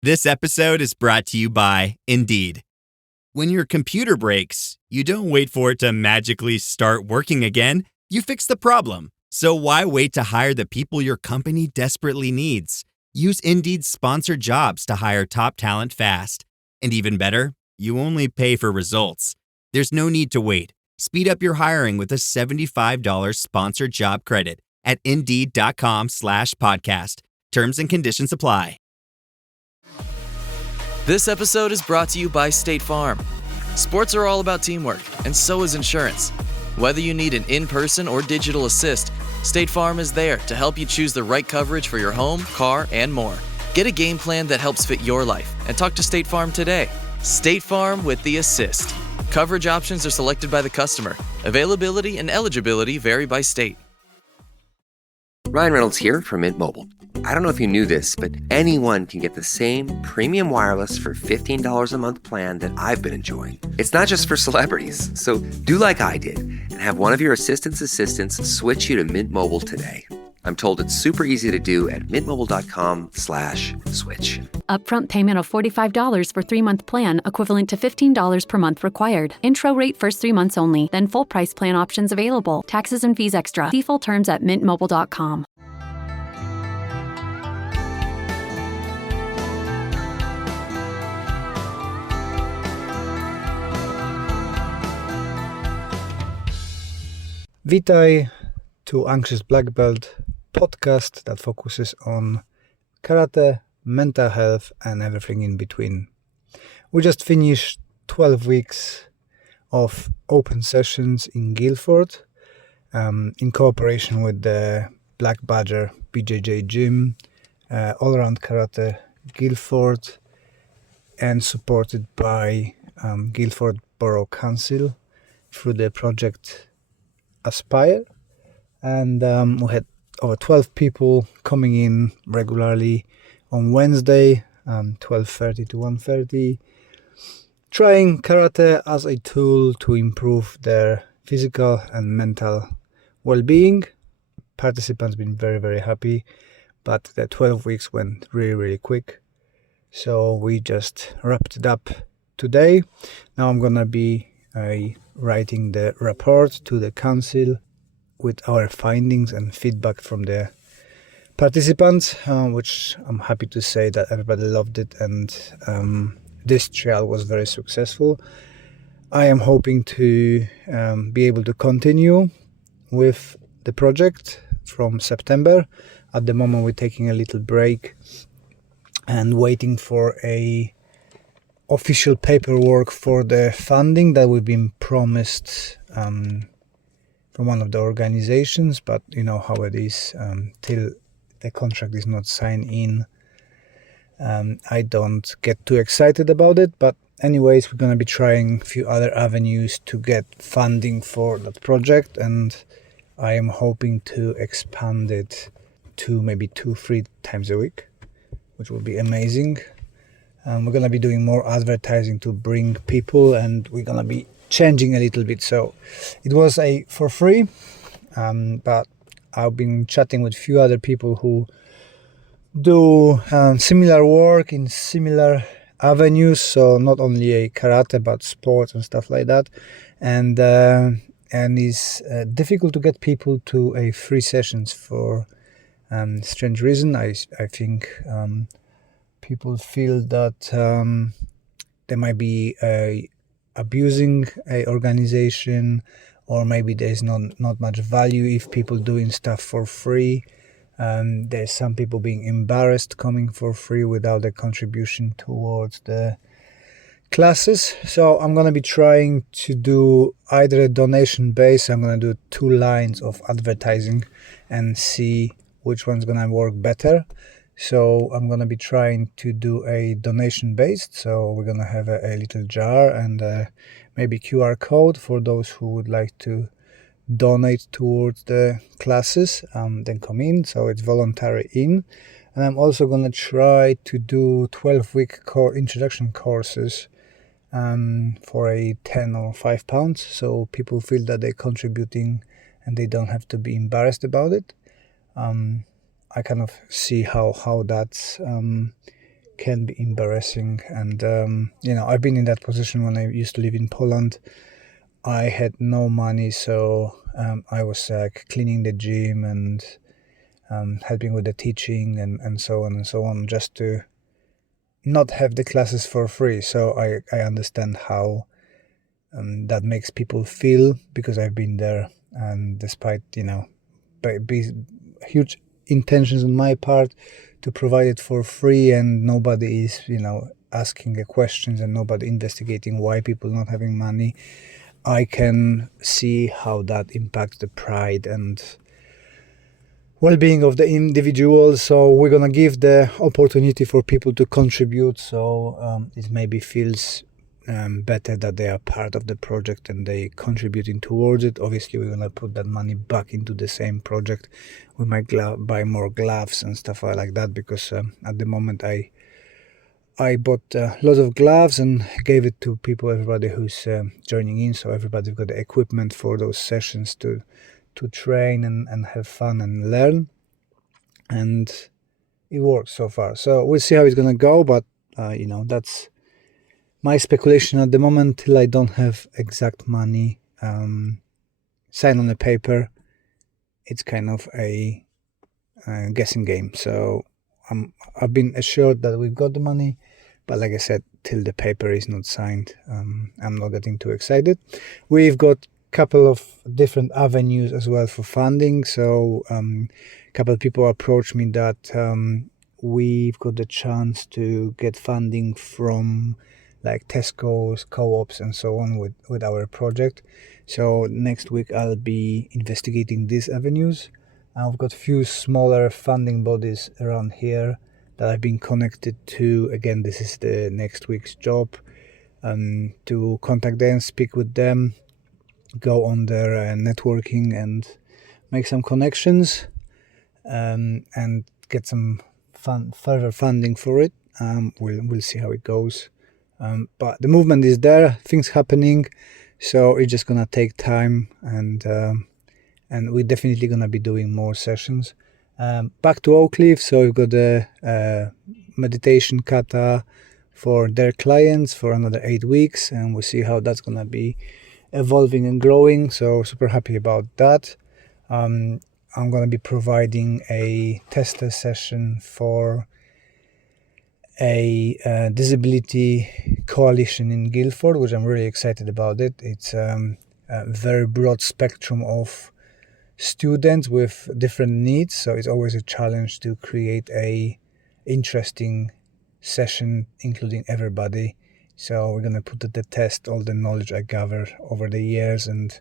This episode is brought to you by Indeed. When your computer breaks, you don't wait for it to magically start working again. You fix the problem. So why wait to hire the people your company desperately needs? Use Indeed's sponsored jobs to hire top talent fast. And even better, you only pay for results. There's no need to wait. Speed up your hiring with a $75 sponsored job credit at Indeed.com/podcast. Terms and conditions apply. This episode is brought to you by State Farm. Sports are all about teamwork, and so is insurance. Whether you need an in-person or digital assist, State Farm is there to help you choose the right coverage for your home, car, and more. Get a game plan that helps fit your life and talk to State Farm today. State Farm with the assist. Coverage options are selected by the customer. Availability and eligibility vary by state. Ryan Reynolds here from Mint Mobile. I don't know if you knew this, but anyone can get the same premium wireless for $15 a month plan that I've been enjoying. It's not just for celebrities. So do like I did and have one of your assistants switch you to Mint Mobile today. I'm told it's super easy to do at mintmobile.com/switch. Upfront payment of $45 for 3-month plan, equivalent to $15 per month required. Intro rate first 3 months only, then full price plan options available. Taxes and fees extra. See full terms at mintmobile.com. Witaj to Anxious Black Belt podcast that focuses on karate, mental health, and everything in between. We just finished 12 weeks of open sessions in Guildford in cooperation with the Black Badger BJJ Gym, All Around Karate Guildford, and supported by Guildford Borough Council through the project Aspire. And we had over 12 people coming in regularly on Wednesday, 12:30 to 1:30, trying karate as a tool to improve their physical and mental well-being. Participants been very, very happy, but the 12 weeks went really, really quick. So we just wrapped it up today. Now I'm gonna be writing the report to the council with our findings and feedback from the participants, which I'm happy to say that everybody loved it, and this trial was very successful. I am hoping to be able to continue with the project from September. At the moment we're taking a little break and waiting for a official paperwork for the funding that we've been promised from one of the organizations, but you know how it is, till the contract is not signed in, I don't get too excited about it. But anyways, we're going to be trying a few other avenues to get funding for that project, and I am hoping to expand it to maybe 2-3 times a week, which will be amazing. We're going to be doing more advertising to bring people, and we're going to be changing a little bit. So it was for free, but I've been chatting with a few other people who do similar work in similar avenues, so not only a karate but sports and stuff like that, and it's difficult to get people to a free sessions for strange reason. I think people feel that they might be abusing a organization, or maybe there's not much value if people doing stuff for free. There's some people being embarrassed coming for free without a contribution towards the classes. So I'm going to be trying to do either a donation base. I'm going to do 2 lines of advertising and see which one's going to work better. So I'm going to be trying to do a donation based. So we're going to have a little jar and maybe QR code for those who would like to donate towards the classes, then come in. So it's voluntary in. And I'm also going to try to do 12-week introduction courses for a 10 or 5 pounds. So people feel that they're contributing and they don't have to be embarrassed about it. I kind of see how that's can be embarrassing. And I've been in that position when I used to live in Poland. I had no money, so I was cleaning the gym and helping with the teaching and so on and so on, just to not have the classes for free. So I understand how that makes people feel, because I've been there, and despite huge intentions on my part to provide it for free, and nobody is asking the questions and nobody investigating why people not having money, I can see how that impacts the pride and well-being of the individual. So we're gonna give the opportunity for people to contribute, so it maybe feels better that they are part of the project and they contributing towards it. Obviously, we're gonna put that money back into the same project. We might buy more gloves and stuff like that, because at the moment I bought lots of gloves and gave it to everybody who's joining in, so everybody's got the equipment for those sessions to train and have fun and learn. And it works so far. So we'll see how it's gonna go, but that's my speculation at the moment till I don't have exact money signed on the paper. It's kind of a guessing game. So I've been assured that we've got the money, but like I said, till the paper is not signed, I'm not getting too excited. We've got couple of different avenues as well for funding. So a couple of people approached me that we've got the chance to get funding from like Tesco's, co-ops and so on with our project. So next week I'll be investigating these avenues. I've got a few smaller funding bodies around here that I've been connected to. Again, this is the next week's job, to contact them, speak with them, go on their networking and make some connections, and get some further funding for it. We'll see how it goes. But the movement is there, things happening, so it's just gonna take time, and we're definitely gonna be doing more sessions. Back to Oak Cliff, so we've got a meditation kata for their clients for another 8 weeks, and we'll see how that's gonna be evolving and growing. So super happy about that. I'm going to be providing a tester session for a disability coalition in Guildford, which I'm really excited about. It's a very broad spectrum of students with different needs, so it's always a challenge to create a interesting session including everybody. So we're going to put to the test all the knowledge I gathered over the years and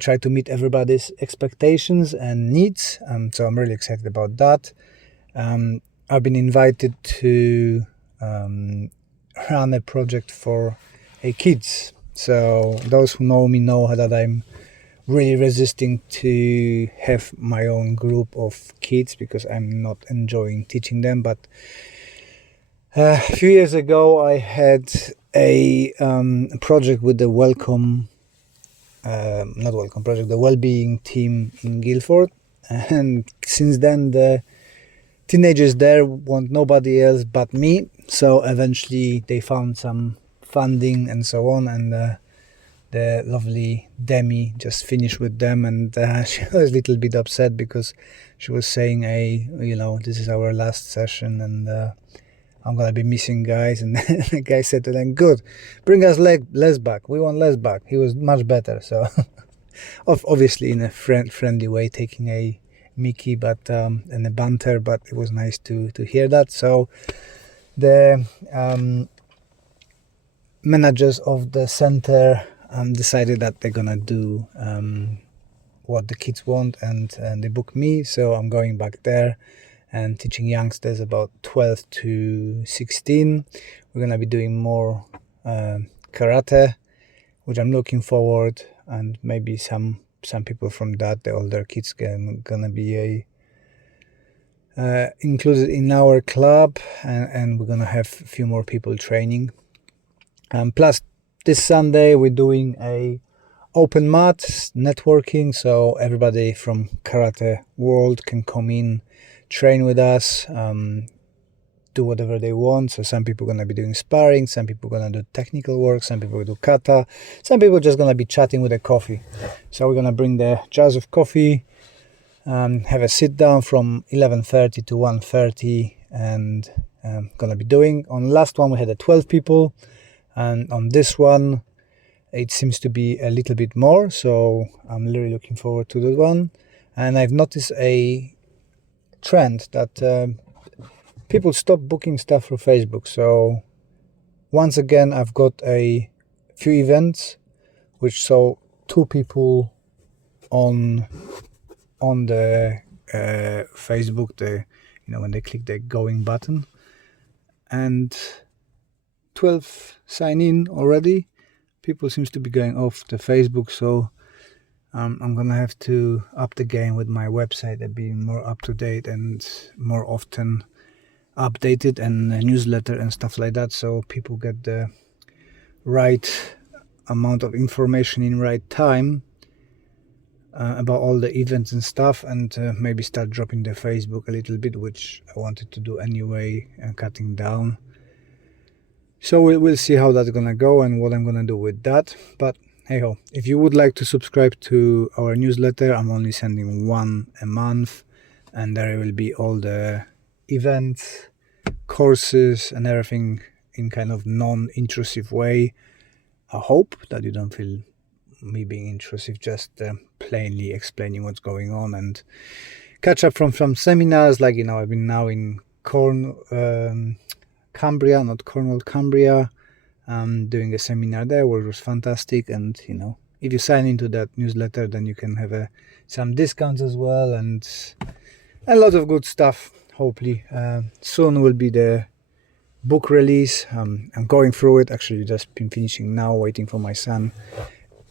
try to meet everybody's expectations and needs. So I'm really excited about that. I've been invited to run a project for kids. So those who know me know that I'm really resisting to have my own group of kids because I'm not enjoying teaching them. But a few years ago, I had a project with the the well-being team in Guildford, and since then the teenagers there want nobody else but me. So eventually they found some funding and so on, and the lovely Demi just finished with them, and she was a little bit upset because she was saying, this is our last session, and I'm gonna be missing guys. And the guy said to them, good, bring us Les back, we want Les back, he was much better. So obviously in a friendly way, taking a Mickey but and a banter, but it was nice to hear that. So the managers of the center decided that they're gonna do what the kids want, and they booked me. So I'm going back there and teaching youngsters about 12 to 16. We're going to be doing more karate, which I'm looking forward, and maybe some people from that, the older kids, going to be included in our club, and we're going to have a few more people training. Plus, this Sunday we're doing a open mat networking, so everybody from karate world can come in, train with us, do whatever they want. So some people are going to be doing sparring, some people are going to do technical work, some people will do kata, some people are just going to be chatting with a coffee. So we're going to bring the jars of coffee, have a sit down from 11:30 to 1:30, and going to be doing. On the last one we had 12 people, and on this one it seems to be a little bit more, so I'm really looking forward to that one. And I've noticed a trend that people stop booking stuff through Facebook. So once again, I've got a few events which saw 2 people on the Facebook, when they click the going button, and 12 sign in already. People seems to be going off the Facebook, so I'm gonna have to up the game with my website and be more up to date and more often updated, and a newsletter and stuff like that, so people get the right amount of information in right time about all the events and stuff, and maybe start dropping the Facebook a little bit, which I wanted to do anyway, cutting down. So we'll see how that's gonna go and what I'm gonna do with that. But hey ho, if you would like to subscribe to our newsletter, I'm only sending one a month, and there will be all the events, courses and everything in kind of non-intrusive way. I hope that you don't feel me being intrusive, just plainly explaining what's going on, and catch up from some seminars. Like, I've been now in Cumbria, doing a seminar there, which was fantastic. And if you sign into that newsletter, then you can have some discounts as well, and a lot of good stuff. Hopefully soon will be the book release. I'm going through it, actually just been finishing now, waiting for my son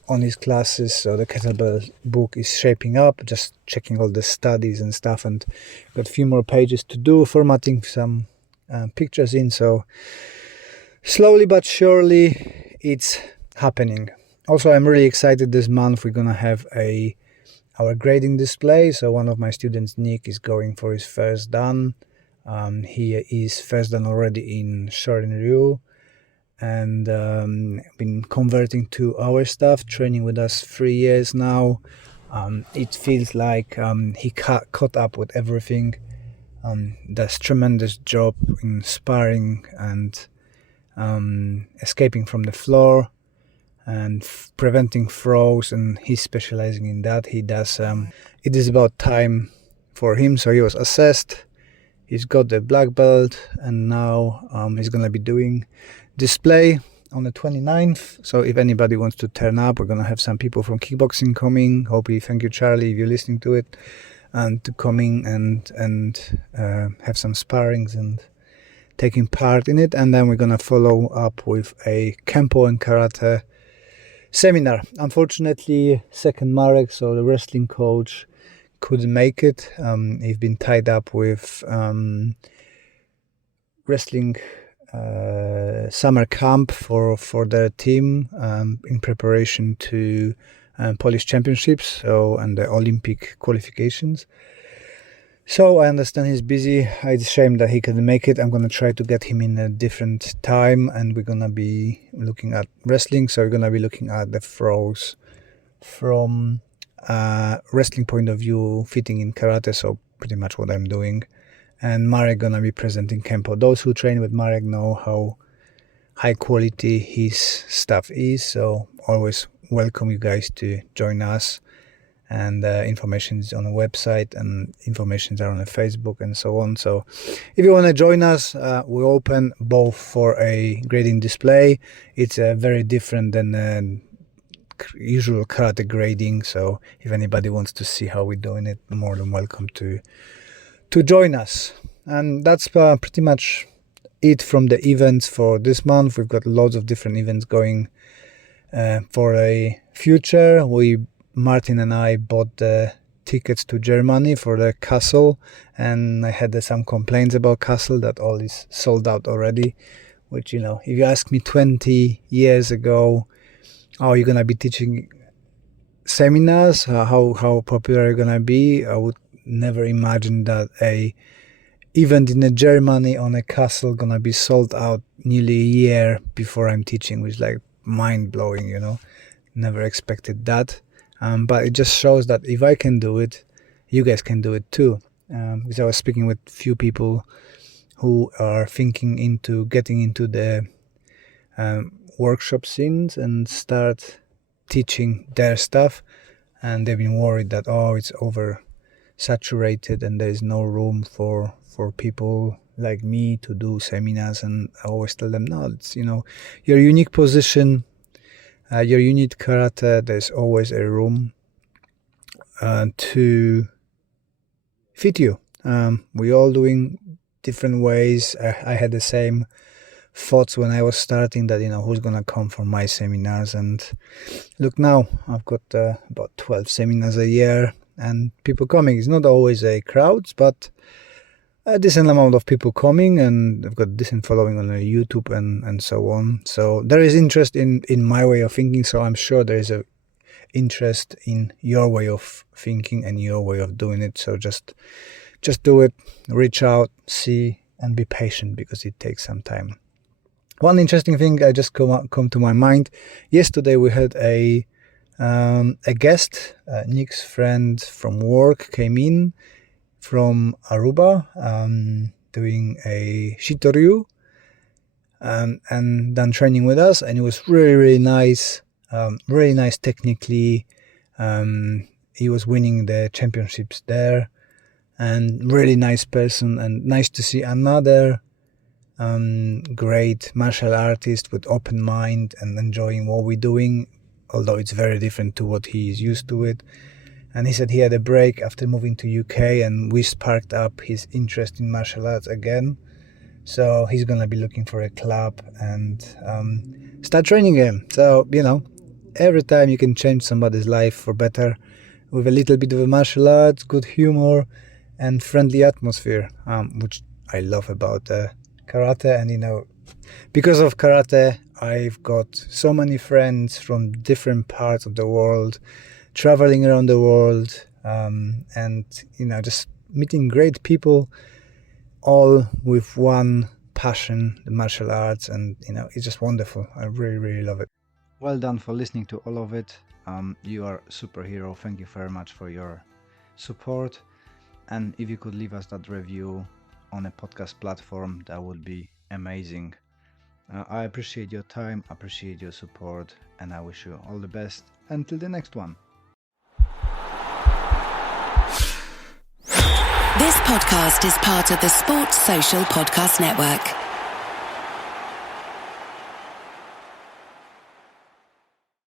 on his classes. So the kettlebell book is shaping up, just checking all the studies and stuff, and got a few more pages to do, formatting some pictures in. So slowly but surely it's happening. Also, I'm really excited. This month we're gonna have our grading display. So one of my students, Nick, is going for his first dan. He is first dan already in Shorin-ryu, and been converting to our stuff, training with us 3 years now. It feels like he caught up with everything. Does tremendous job in sparring and escaping from the floor and preventing throws, and he's specializing in that. He does it is about time for him, so he was assessed, he's got the black belt, and now he's gonna be doing display on the 29th. So if anybody wants to turn up, we're gonna have some people from kickboxing coming. Hopefully, thank you Charlie if you're listening to it, and to coming and have some sparrings and taking part in it. And then we're gonna follow up with a Kempo and Karate seminar. Unfortunately, second Marek, so the wrestling coach, couldn't make it. He's been tied up with wrestling summer camp for their team in preparation to Polish championships, and the Olympic qualifications. So I understand he's busy. It's a shame that he couldn't make it. I'm going to try to get him in a different time, and we're going to be looking at wrestling. So we're going to be looking at the throws from wrestling point of view, fitting in karate, so pretty much what I'm doing. And Marek going to be presenting Kempo. Those who train with Marek know how high quality his stuff is, so always welcome you guys to join us. And information is on the website, and informations are on the Facebook and so on. So if you want to join us, we're open both for a grading display. It's very different than usual karate grading. So if anybody wants to see how we're doing it, more than welcome to join us. And that's pretty much it from the events for this month. We've got lots of different events going for a future. Martin and I bought the tickets to Germany for the castle, and I had some complaints about castle that all is sold out already, which, if you ask me 20 years ago, oh, you're gonna be teaching seminars, how popular you're gonna be, I would never imagine that a event in Germany on a castle gonna be sold out nearly a year before I'm teaching, which is like mind-blowing, you know. Never expected that. But it just shows that if I can do it, you guys can do it too. Because I was speaking with few people who are thinking into getting into the workshop scenes and start teaching their stuff, and they've been worried that it's oversaturated and there is no room for people like me to do seminars. And I always tell them, no, it's, you know, your unique position, your unique karate, there's always a room to fit you. We all doing different ways. I had the same thoughts when I was starting that, you know, who's gonna come for my seminars. And look, now I've got about 12 seminars a year and people coming. It's not always a crowds, but a decent amount of people coming, and I've got a decent following on YouTube and so on. So there is interest in my way of thinking, so I'm sure there is a interest in your way of thinking and your way of doing it. So just do it, reach out, see, and be patient, because it takes some time. One interesting thing I just come to my mind. Yesterday we had a guest, Nick's friend from work, came in from Aruba, doing a Shitoryu, and done training with us, and it was really nice, really nice technically. He was winning the championships there, and really nice person, and nice to see another great martial artist with open mind and enjoying what we're doing, although it's very different to what he is used to it. And he said he had a break after moving to UK, and we sparked up his interest in martial arts again. So he's going to be looking for a club and start training him. So, you know, every time you can change somebody's life for better with a little bit of a martial arts, good humor, and friendly atmosphere, which I love about karate. And, you know, because of karate, I've got so many friends from different parts of the world, traveling around the world, and, you know, just meeting great people, all with one passion, the martial arts. And, you know, it's just wonderful. I really, really love it. Well done for listening to all of it. You are a superhero. Thank you very much for your support. And if you could leave us that review on a podcast platform, that would be amazing. I appreciate your time, appreciate your support, and I wish you all the best until the next one. This podcast is part of the Sports Social Podcast Network.